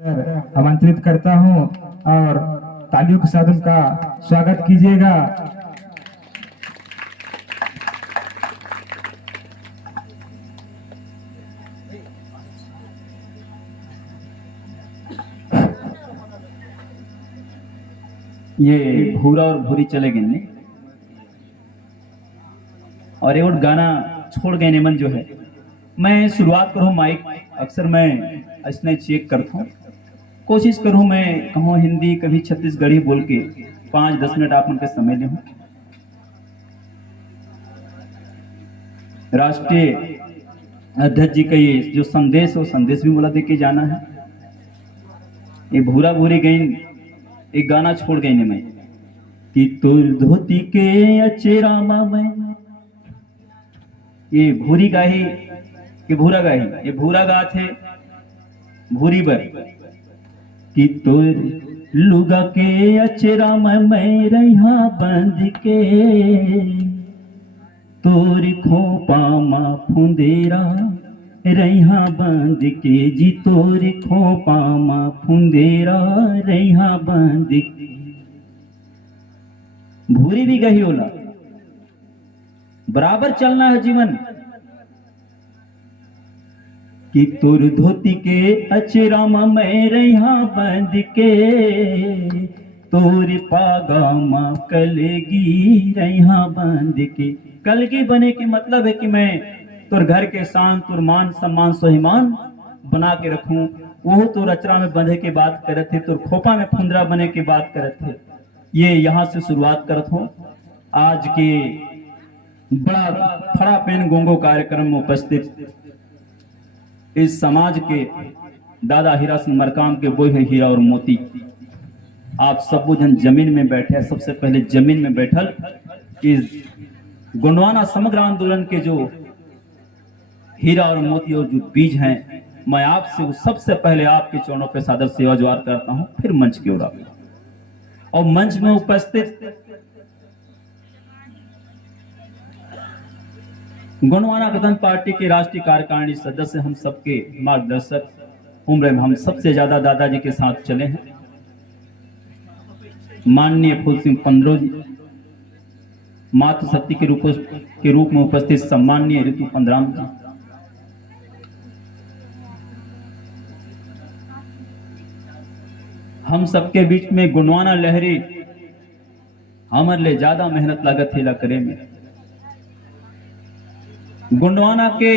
आमंत्रित करता हूं और तालियों के साथ उनका स्वागत कीजिएगा। ये भूरा और भूरी चले गिनने और एक और गाना छोड़ गए नेमन जो है, मैं शुरुआत करूँ माइक अक्सर मैं इसने चेक करता हूँ, कोशिश करूँ मैं कहूँ हिंदी कभी छत्तीसगढ़ी बोल के 5-10 मिनट आप उनके समय ले हूँ। राष्ट्रीय अध्यक्ष जी का ये जो संदेश है वो संदेश भी बोला दे के जाना है। ये भूरा भूरी गई एक गाना छोड़ गई ने मैं कि तुर धोती के अचेरा में ये भूरी गाही कि भूरा गाही ये भूरा गा थे भूरी बर कि तुर लुगा के अचेरा में रहा बंद के तोर खोपा मा फुंदेरा रहा बंद के जी तोर खोपा मा फुंदेरा रहा बंद के। भूरी भी गही होला, बराबर चलना है जीवन कि तुर धोती के अचरा में रहा बंद के तोर पागामा कलगी रहा बंद के। कलगी बने के मतलब है कि मैं तोर घर के शान तुर मान सम्मान स्वाभिमान बना के रखूं। वो तोर अचरा में बंधे के बात करत थे, तोर खोपा में फुंदरा बने की बात करत थे। ये यहाँ से शुरुआत करत हो आज के बड़ा फड़ा पेन गोंगो कार्यक्रम में उपस्थित इस समाज के दादा हीरा सिंह मरकाम के बोए है हीरा और मोती। आप सब जन जमीन में बैठे, सबसे पहले जमीन में बैठल इस गोंडवाना समग्र आंदोलन के जो हीरा और मोती और जो बीज हैं, मैं आपसे सबसे पहले आपके चरणों पे सादर सेवा जुहार करता हूं, फिर मंच की ओर आता और मंच में उपस्थित गोंडवाना गणतंत्र पार्टी के राष्ट्रीय कार्यकारिणी सदस्य हम सबके मार्गदर्शक उम्र में हम सबसे ज्यादा दादाजी के साथ चले हैं, माननीय फूल सिंह पंद्रो जी, मातृशक्ति के रूप में उपस्थित सम्माननीय ऋतु पंद्राम जी, हम सबके बीच में गोंडवाना लहरी हमारे लिए ज्यादा मेहनत लागत है करे में। गोंडवाना के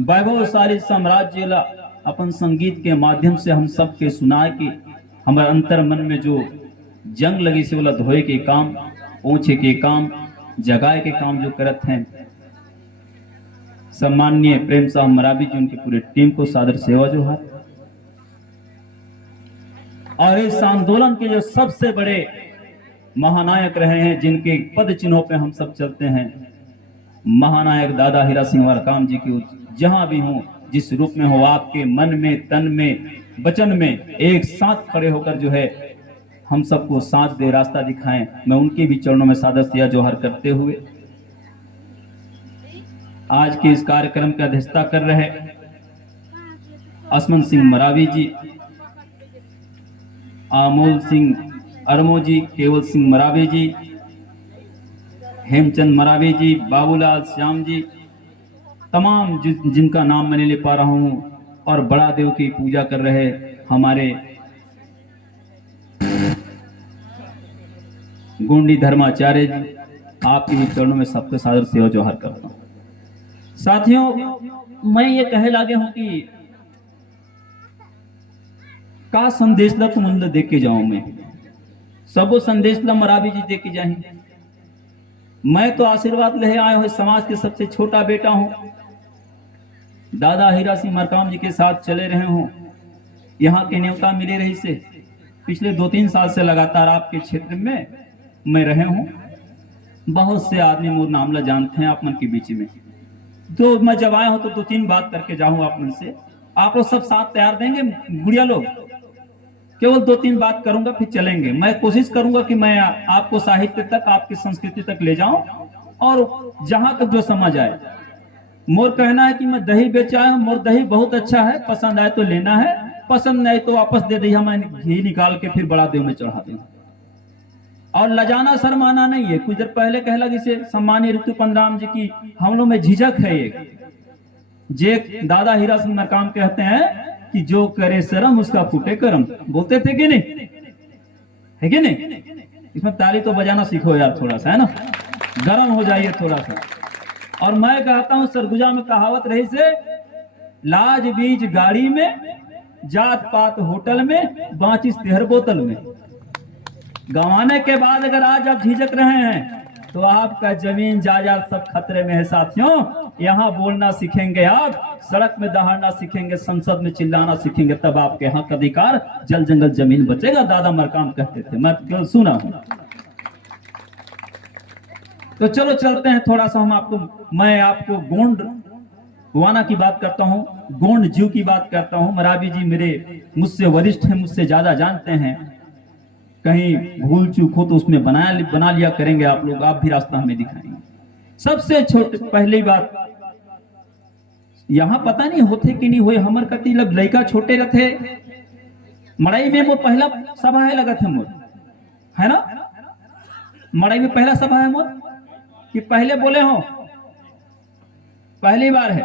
वैभवशाली साम्राज्य ला अपन संगीत के माध्यम से हम सबके सुनाए कि हमारे अंतर मन में जो जंग लगी से वाला धोए के काम, ऊंचे के काम, जगाए के काम जो करत हैं। सम्माननीय प्रेम साहब मरावी जी उनकी पूरी टीम को सादर सेवा जो है और इस आंदोलन के जो सबसे बड़े महानायक रहे हैं, जिनके पद चिन्हों पे हम सब चलते हैं, महानायक दादा हीरा सिंह मरकाम जी की जहां भी हो, जिस रूप में हो, आपके मन में, तन में, वचन में एक साथ खड़े होकर जो है हम सबको साथ दे, रास्ता दिखाएं। मैं उनके भी चरणों में सादर सेवा जोहार करते हुए आज के इस कार्यक्रम की अध्यक्षता कर रहे असमन सिंह मरावी जी, आमोल सिंह अरमो जी, केवल सिंह मरावी जी, हेमचंद मरावी जी, बाबूलाल श्याम जी, तमाम जिनका नाम मैं नहीं ले पा रहा हूं, और बड़ा देव की पूजा कर रहे हमारे गोंडी धर्माचार्य जी, आपके भी चरणों में सबके सादर सेवा जोहार करता हूं। साथियों, मैं ये कहे लागे हूं कि का संदेश ला तुम अंदर देख के जाऊं, मैं सबो संदेश ला मरावी जी देख के जाएंगे। मैं तो आशीर्वाद ले आए हुए समाज के सबसे छोटा बेटा हूं, दादा हीरा सिंह मरकाम जी के साथ चले रहे हूं, यहाँ के न्योता मिले रही से पिछले 2-3 साल से लगातार आपके क्षेत्र में मैं रहे हूं। बहुत से आदमी मोर नामला जानते हैं आप मन के बीच में, तो मैं जब आया हूं तो 2-3 बात करके जाऊं आप मन से। आप लोग सब साथ तैयार देंगे गुड़िया लोग? केवल 2-3 बात करूंगा फिर चलेंगे। मैं कोशिश करूंगा कि मैं आपको साहित्य तक, आपकी संस्कृति तक ले जाऊं और जहां तक जो समझ आए। मोर कहना है कि मैं दही बेचा है, मोर दही बहुत अच्छा है, पसंद आए तो लेना है, पसंद नहीं तो वापस दे दिया, मैं घी निकाल के फिर बड़ा देव में चढ़ा दूंगा। और लजाना शर्माना नहीं है। कुछ देर पहले कह लगी से सम्मानीय ऋतुपन राम जी की हम लोग में झिझक है एक जे दादा हीरा सिंह मरकाम कहते हैं कि जो करे शर्म उसका फूटे करम, बोलते थे कि नहीं, है कि नहीं? इसमें ताली तो बजाना सीखो यार थोड़ा सा, है ना, गर्म हो जाइए थोड़ा सा। और मैं कहता हूं सरगुजा में कहावत रही से, लाज बीज गाड़ी में, जात पात होटल में, बांचिस तेहर बोतल में। गंवाने के बाद अगर आज आप झिझक रहे हैं तो आपका जमीन जायदाद सब खतरे में है साथियों। यहाँ बोलना सीखेंगे आप, सड़क में दहाड़ना सीखेंगे, संसद में चिल्लाना सीखेंगे, तब आपके हक अधिकार जल जंगल जमीन बचेगा। दादा मरकाम कहते थे, मैं केवल सुना हूं। तो चलो चलते हैं थोड़ा सा मैं आपको गोंड वाना की बात करता हूं, गोंड जीव की बात करता हूं। मरावी जी मेरे मुझसे वरिष्ठ हैं, मुझसे ज्यादा जानते हैं। कहीं भूल चूक हो तो उसमें बना लिया करेंगे आप लोग, आप भी रास्ता हमें दिखाएंगे। सबसे छोटे पहली बात, यहाँ पता नहीं होते कि नहीं हुए, हमर कति लग लड़का छोटे रथे मड़ाई में वो पहला सभा है लगा थे मोर, है ना? मड़ाई में पहला सभा है मोर कि पहले बोले हो, पहली बार है?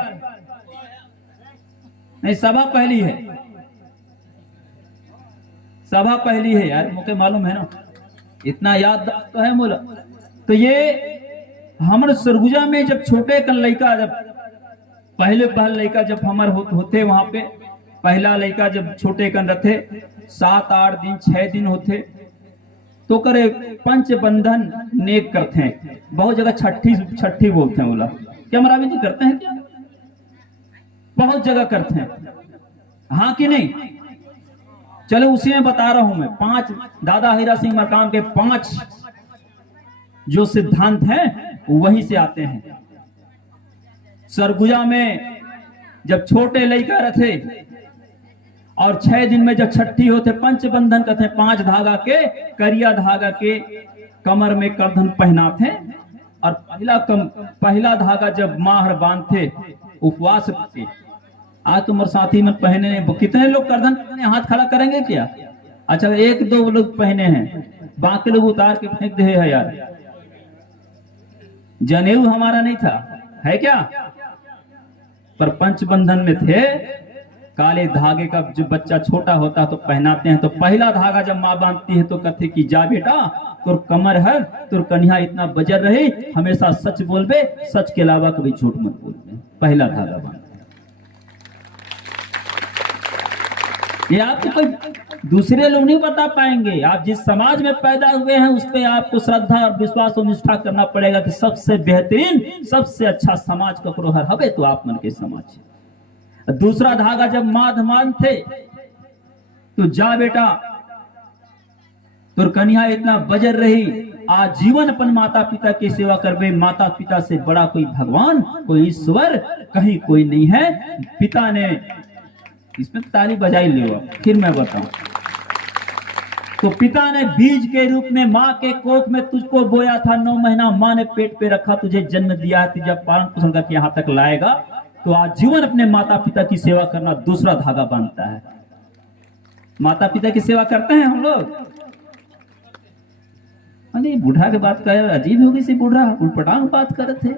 नहीं, सभा पहली है, सभा पहली है यार, मुझे मालूम है ना, इतना याद तो है मोला। तो ये हमारे सरगुजा में जब छोटे कन लड़का, जब पहल लड़का जब हमारे होते वहां पे, पहला लड़का जब छोटे कन रहते 7-8 दिन 6 दिन होते तो करे पंच बंधन नेक करते हैं। बहुत जगह छठी बोलते हैं बोला, क्या मरावी जी करते हैं क्या? बहुत जगह करते हैं, हाँ कि नहीं? चलो उसी में बता रहा हूं मैं। 5 दादा हीरा सिंह मरकाम के 5 जो सिद्धांत हैं वहीं से आते हैं। सरगुजा में जब छोटे लड़का रहते और 6 दिन में जब छठी होते, पंचबंधन कहते हैं, 5 धागा के करिया धागा के कमर में करधन पहनाते। और पहला धागा जब माहर बांधते उपवास करते। आज तुम्हारे साथी में पहने कितने लोग करधन पहने, हाथ खड़ा करेंगे क्या? अच्छा 1-2 लोग पहने हैं, बाकी लोग उतार के फेंक दे है यार। जनेऊ हमारा नहीं था, है क्या? पर पंचबंधन में थे। काले धागे का जो बच्चा छोटा होता तो पहनाते हैं। तो पहला धागा जब माँ बांधती है तो कहते कि जा बेटा, तुर कमर है, तुर कन्या इतना बजर रही, हमेशा सच बोलबे, सच के अलावा कभी झूठ मत बोलबे। पहला धागा बांधते। ये आपको कोई दूसरे लोग नहीं बता पाएंगे। आप जिस समाज में पैदा हुए हैं उस पे आपको श्रद्धा और विश्वास और निष्ठा करना पड़ेगा कि सबसे बेहतरीन, सबसे अच्छा समाज ककरो हर हवे तो आप मन के समाज। दूसरा धागा जब माधमान थे तो जा बेटा, तुर कन्या इतना बजर रही, आजीवन अपन माता पिता की सेवा करबे। माता पिता से बड़ा कोई भगवान, कोई ईश्वर कहीं कोई नहीं है। पिता ने, इसमें ताली बजाई लियो, फिर मैं बताऊं। तो पिता ने बीज के रूप में माँ के कोख में तुझको बोया था, 9 महीना माँ ने पेट पे रखा, तुझे जन्म दिया है, तुझे पालन पोषण करके यहाँ तक लाएगा। तो आजीवन अपने माता पिता की सेवा करना दूसरा धागा बांधता है। माता पिता की सेवा करते हैं हम लोग। अरे बूढ़ा के बात कर, अजीब होगी सी, बूढ़ा उलपटांग बात कर रहे थे।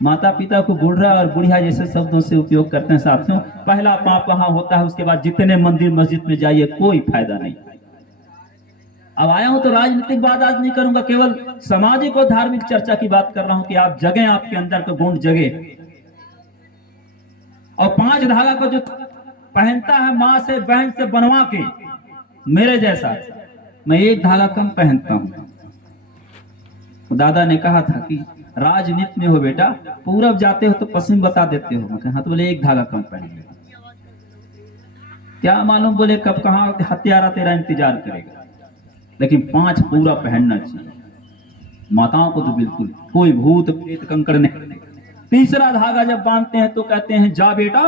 माता पिता को बूढ़ा और बुढ़िया जैसे शब्दों से उपयोग करते हैं साथियों। पहला पाप वहां होता है, उसके बाद जितने मंदिर मस्जिद में जाइए कोई फायदा नहीं। अब आया हूं तो राजनीतिक बात आज नहीं करूंगा, केवल सामाजिक और धार्मिक चर्चा की बात कर रहा हूं कि आप जगह, आपके अंदर का गुण जगे। और 5 धागा को जो पहनता है माँ से बहन से बनवा के, मेरे जैसा, मैं 1 धागा कम पहनता हूं। तो दादा ने कहा था कि राजनीति में हो बेटा, पूरब जाते हो तो पश्चिम बता देते हो। मैं हाँ, तो बोले 1 धागा कम पहन ले। क्या मालूम बोले कब कहाँ हत्यारा तेरा इंतजार करेगा। लेकिन 5 पूरा पहनना चाहिए। माताओं को तो बिल्कुल कोई भूत प्रेत कंकड़ नहीं। तीसरा धागा जब बांधते हैं तो कहते हैं जा बेटा,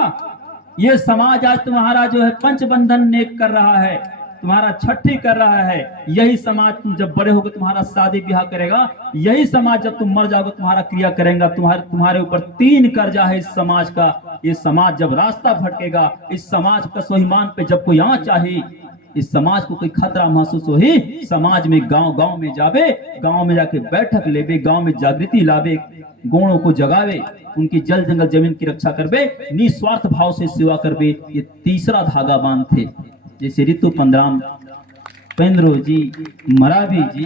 ये समाज आज तुम्हारा जो है पंचबंधन नेक कर रहा है। तुम्हारा छठी कर रहा है, यही समाज तुम जब बड़े होगे तुम्हारा शादी ब्याह करेगा, यही समाज जब तुम मर जाओगे तुम्हारा क्रिया करेगा। तुम्हारे ऊपर 3 कर्जा है इस समाज का। ये समाज जब रास्ता भटकेगा, इस समाज का स्वाभिमान पे जब कोई आंच आए, इस समाज को कोई खतरा महसूस हो ही, समाज में गांव में जावे, गांव में जाके बैठक लेवे, गांव में जागृति लावे, गुणों को जगावे, उनकी जल जंगल जमीन की रक्षा करवे, निस्वार्थ भाव से सेवा करवे। ये तीसरा धागा बांधते। जैसे ऋतु पंद्राम, पेंद्रो जी, मरावी जी,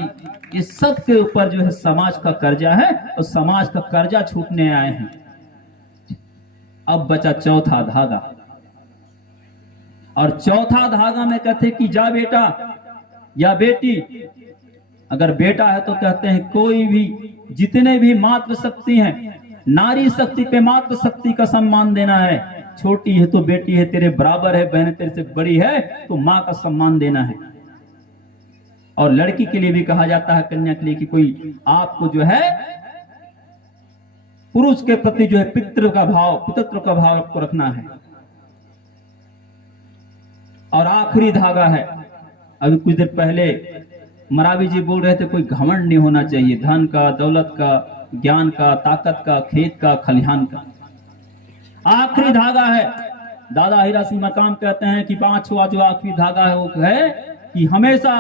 ये सब के ऊपर जो है समाज का कर्जा है और समाज का कर्जा छूटने आए हैं। अब बचा चौथा धागा, और चौथा धागा में कहते कि जा बेटा या बेटी, अगर बेटा है तो कहते हैं कोई भी, जितने भी मातृशक्ति हैं, नारी शक्ति पे मातृशक्ति का सम्मान देना है। छोटी है तो बेटी है, तेरे बराबर है, बहन तेरे से बड़ी है तो माँ का सम्मान देना है। और लड़की के लिए भी कहा जाता है, कन्या के लिए, कि कोई आपको जो है पुरुष के प्रति जो है पितृत्व का भाव आपको रखना है। और आखिरी धागा है, अभी कुछ देर पहले मरावी जी बोल रहे थे, कोई घमंड नहीं होना चाहिए, धन का, दौलत का, ज्ञान का, ताकत का, खेत का, खलिहान का। आखिरी धागा है, दादा हीरा सिंह मकाम कहते हैं कि 5वां जो आखिरी धागा है वो है कि हमेशा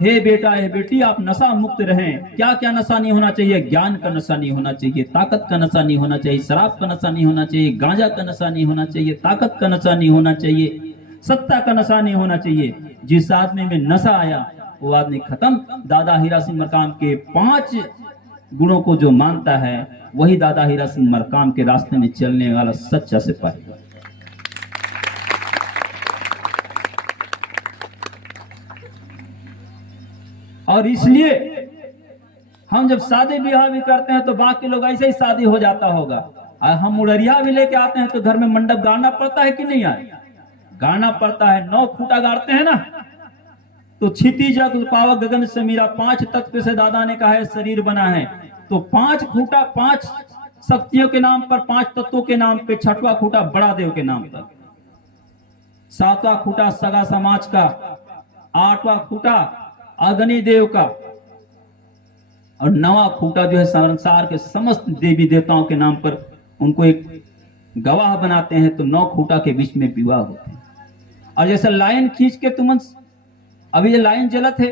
हे बेटा हे बेटी आप नशा मुक्त रहें। क्या क्या नशा नहीं होना चाहिए? ज्ञान का नशा नहीं होना चाहिए, ताकत का नशा नहीं होना चाहिए, शराब का नशा नहीं होना चाहिए, गांजा का नशा नहीं होना चाहिए, ताकत का नशा नहीं होना चाहिए, सत्ता का नशा नहीं होना चाहिए। जिस आदमी में नशा आया वो आदमी खत्म। दादा हीरा सिंह मरकाम के 5 गुणों को जो मानता है वही दादा हीरा सिंह मरकाम के रास्ते में चलने वाला सच्चा सिपाही। और इसलिए हम जब शादी ब्याह भी करते हैं तो बाकी लोग ऐसे ही शादी हो जाता होगा। और हम उड़रिया भी लेके आते हैं तो घर में मंडप गाड़ना पड़ता है कि नहीं यार? गाड़ना पड़ता है। 9 खूंटा गाड़ते हैं ना, तो क्षिति जग पावक गगन से मेरा 5 तत्व से दादा ने कहा है शरीर बना है। तो 5 खूंटा 5 शक्तियों के नाम पर, 5 तत्वों के नाम पे, 6वां खूंटा बड़ा देव के नाम पर, 7वां खूंटा सगा समाज का, 8वां खूंटा अग्नि देव का, और 9वां खूंटा जो है संसार के समस्त देवी देवताओं के नाम पर उनको एक गवाह बनाते हैं। तो 9 खूंटा के बीच में विवाह होते हैं। और जैसे लाइन खींच के तुम, अभी ये लाइन जलत है,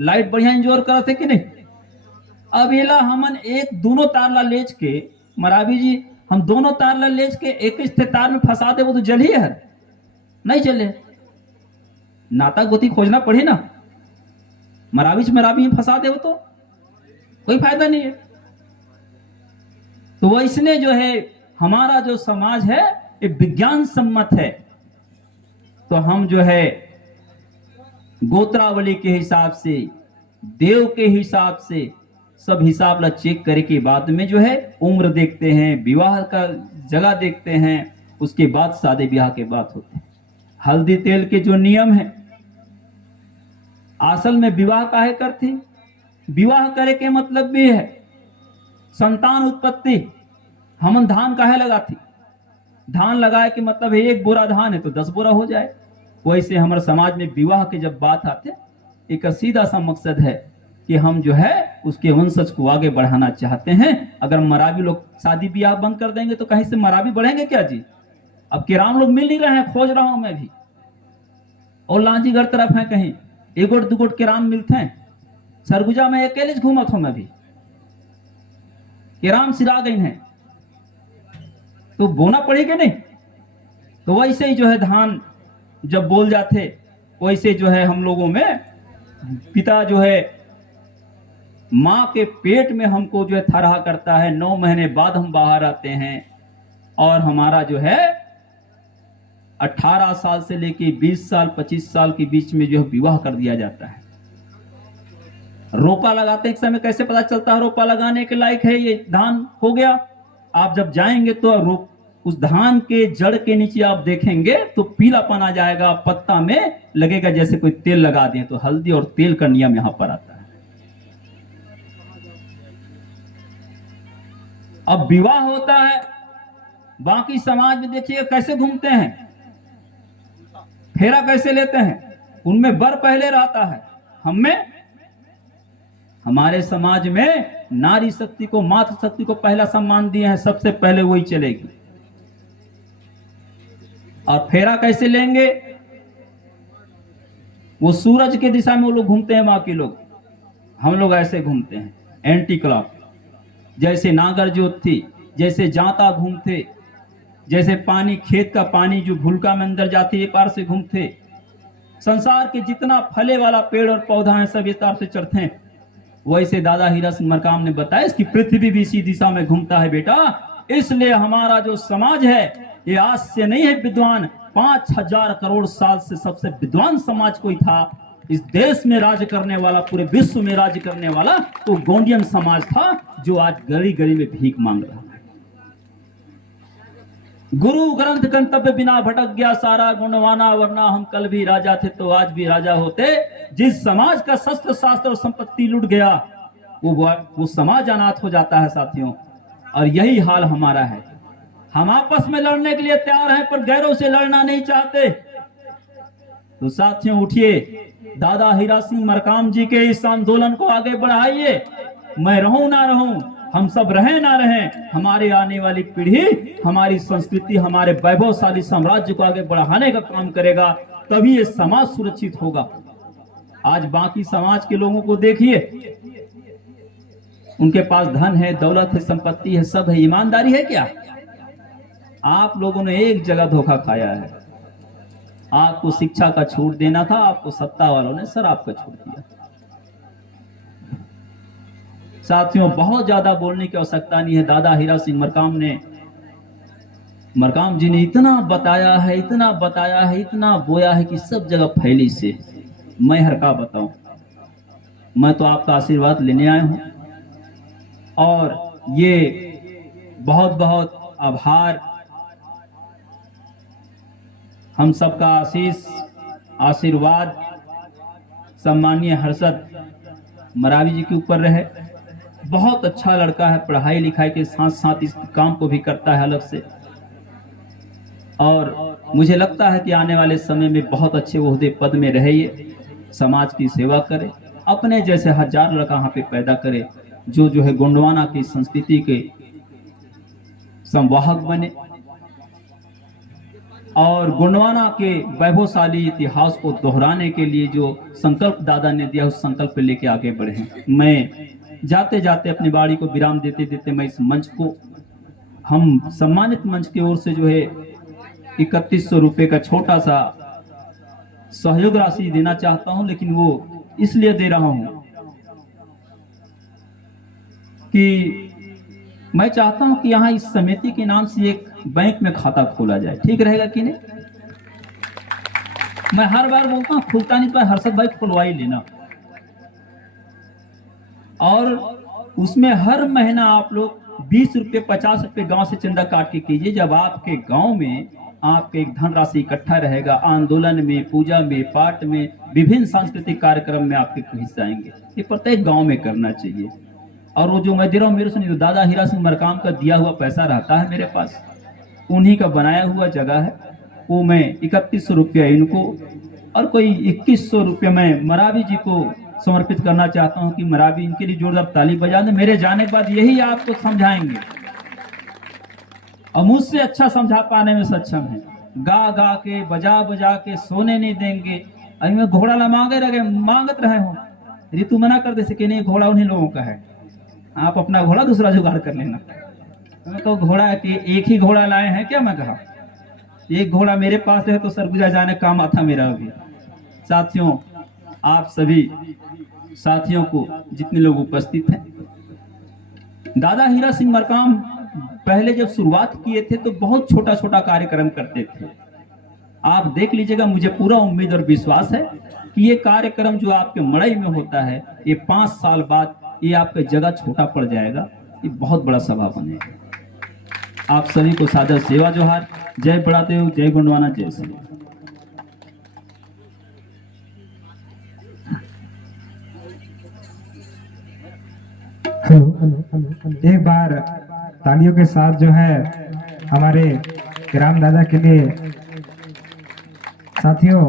लाइट बढ़िया इंजोर करते कि नहीं? अब ये ला हमन एक दोनों तारला लेच के, मरावी जी, हम दोनों तारला लेच के एक ही तार में फंसा दे, वो तो जल ही है, नहीं चले। नाता गोती खोजना पड़ी ना, मरावी में फंसा दे वो तो कोई फायदा नहीं है। तो इसने जो है हमारा जो समाज है ये विज्ञान सम्मत है। तो हम जो है गोत्रावली के हिसाब से, देव के हिसाब से, सब हिसाब ला चेक करे के बाद में जो है उम्र देखते हैं, विवाह का जगह देखते हैं, उसके बाद शादी ब्याह के बात होते हैं। हल्दी तेल के जो नियम है, असल में विवाह काहे करती? विवाह करे के मतलब भी है संतान उत्पत्ति। हमन धान काहे लगाती? धान लगाए के मतलब है 1 बोरा धान है तो 10 बोरा हो जाए। वैसे हमारे समाज में विवाह की जब बात आते, एक सीधा सा मकसद है कि हम जो है उसके वंशज को आगे बढ़ाना चाहते हैं। अगर मरावी लोग शादी ब्याह बंद कर देंगे तो कहीं से मरावी बढ़ेंगे क्या जी? अब किराम लोग मिल नहीं रहे हैं, खोज रहा हूं मैं भी, और लांजीगढ़ तरफ है कहीं 1 गोट 2 गोट किराम मिलते हैं। सरगुजा में अकेले घूमत हूं मैं भी, किराम सिरा गई हैं, तो बोना पड़ेगा नहीं। तो वैसे ही जो है धान जब बोल जाते, वैसे जो है हम लोगों में पिता जो है माँ के पेट में हमको जो है थरहा करता है। 9 महीने बाद हम बाहर आते हैं और हमारा जो है 18 साल से लेके 20 साल 25 साल के बीच में जो है विवाह कर दिया जाता है। रोपा लगाते हैं, एक समय कैसे पता चलता है रोपा लगाने के लायक है, ये धान हो गया? आप जब जाएंगे तो उस धान के जड़ के नीचे आप देखेंगे तो पीलापन आ जाएगा, पत्ता में लगेगा जैसे कोई तेल लगा दिए। तो हल्दी और तेल का नियम यहां पर आता है। अब विवाह होता है, बाकी समाज में देखिए कैसे घूमते हैं, फेरा कैसे लेते हैं। उनमें वर पहले रहता है, हमें हमारे समाज में नारी शक्ति को, मातृ शक्ति को पहला सम्मान दिए हैं, सबसे पहले वही चलेगी। और फेरा कैसे लेंगे? वो सूरज के दिशा में वो लोग घूमते हैं वहां के लोग, हम लोग ऐसे घूमते हैं एंटी क्लॉक। जैसे नागर जोत थी, जैसे जाता घूमते, जैसे पानी, खेत का पानी जो भूलका में अंदर जाती है पार से घूमते। संसार के जितना फले वाला पेड़ और पौधा है सब इस तरफ से चढ़ते हैं। वैसे दादा हीरा सिंह मरकाम ने बताया इसकी पृथ्वी भी इसी दिशा में घूमता है बेटा। इसलिए हमारा जो समाज है ये आज से नहीं है विद्वान, 5000 करोड़ साल से सबसे विद्वान समाज कोई था इस देश में राज करने वाला, पूरे विश्व में राज करने वाला, तो गोंडियन समाज था जो आज गली गली में भीख मांग रहा है। गुरु ग्रंथ गंतव्य बिना भटक गया सारा गुणवाना, वरना हम कल भी राजा थे तो आज भी राजा होते। जिस समाज का शस्त्र शास्त्र और संपत्ति लुट गया वो समाज अनाथ हो जाता है साथियों। और यही हाल हमारा है। हम आपस में लड़ने के लिए तैयार हैं पर गैरों से लड़ना नहीं चाहते। तो साथियों उठिए, दादा हीरा सिंह मरकाम जी के इस आंदोलन को आगे बढ़ाइए। मैं रहूं ना रहूं, हम सब रहें ना रहें, हमारी आने वाली पीढ़ी हमारी संस्कृति, हमारे वैभवशाली साम्राज्य को आगे बढ़ाने का काम करेगा, तभी ये समाज सुरक्षित होगा। आज बाकी समाज के लोगों को देखिए, उनके पास धन है, दौलत है, संपत्ति है, सब है, ईमानदारी है क्या? आप लोगों ने एक जगह धोखा खाया है। आपको शिक्षा का छूट देना था, आपको सत्ता वालों ने शराब का छूट दिया। साथियों बहुत ज्यादा बोलने की आवश्यकता नहीं है। दादा हीरा सिंह मरकाम जी ने इतना बताया है, इतना बताया है, इतना बोया है कि सब जगह फैली से। मैं हर का बताऊं, मैं तो आपका आशीर्वाद लेने आया हूं और ये बहुत बहुत आभार, हम सबका आशीष आशीर्वाद सम्मानीय हर्षद मरावी जी के ऊपर रहे। बहुत अच्छा लड़का है, पढ़ाई लिखाई के साथ साथ इस काम को भी करता है अलग से, और मुझे लगता है कि आने वाले समय में बहुत अच्छे ओहदे पद में रहे, ये समाज की सेवा करे, अपने जैसे हजार लड़का यहाँ पे पैदा करे जो है गोंडवाना की संस्कृति के संवाहक बने और गोंडवाना के वैभवशाली इतिहास को दोहराने के लिए जो संकल्प दादा ने दिया उस संकल्प पे लेके आगे बढ़े। मैं जाते जाते अपनी बाड़ी को विराम देते देते मैं इस मंच को, हम सम्मानित मंच की ओर से जो है 3100 रुपये का छोटा सा सहयोग राशि देना चाहता हूं, लेकिन वो इसलिए दे रहा हूं कि मैं चाहता हूं कि यहाँ इस समिति के नाम से एक बैंक में खाता खोला जाए। ठीक रहेगा कि नहीं? मैं हर बार बोलता हूँ खुलता नहीं, पर हर्षद भाई खुलवा ही लेना। और उसमें हर महीना आप लोग 20 रुपये 50 रुपये गांव से चंदा काट के कीजिए। जब आपके गांव में आपके एक धनराशि इकट्ठा रहेगा, आंदोलन में, पूजा में, पाठ में, विभिन्न सांस्कृतिक कार्यक्रम में आपके हिस्सा आएंगे। ये प्रत्येक गांव में करना चाहिए। और वो जो मैं दे रहा हूँ मेरे सुनिए, दादा हीरा सिंह मरकाम का दिया हुआ पैसा रहता है मेरे पास, उन्हीं का बनाया हुआ जगह है, वो मैं 3100 रुपया इनको और कोई 2100 रुपये मैं मरावी जी को समर्पित करना चाहता हूं कि मरावी इनके लिए जोरदार ताली बजा दें। मेरे जाने के बाद यही आपको समझाएंगे और मुझसे अच्छा समझा पाने में सक्षम है। गा गा के, बजा बजा के सोने नहीं देंगे। अभी मैं घोड़ा ला मांगत रहे हो, ऋतु मना कर दे सके नहीं, घोड़ा उन्हीं लोगों का है, आप अपना घोड़ा दूसरा जुगाड़ कर लेना। मैं तो घोड़ा के एक ही घोड़ा लाए हैं क्या? मैं कहा एक घोड़ा मेरे पास है तो सरगुजा जाने काम आता मेरा अभी। साथियों, आप सभी साथियों को, जितने लोग उपस्थित हैं, दादा हीरा सिंह मरकाम पहले जब शुरुआत किए थे तो बहुत छोटा छोटा कार्यक्रम करते थे। आप देख लीजिएगा, मुझे पूरा उम्मीद और विश्वास है कि ये कार्यक्रम जो आपके मड़ई में होता है, ये 5 साल बाद ये आपका जगह छोटा पड़ जाएगा, ये बहुत बड़ा सभा बनेगा। आप सभी को सादर सेवा जोहार। जय बड़ादेव, जय गोंडवाना, जय श्री। एक बार तालियों के साथ जो है हमारे राम दादा के लिए। साथियों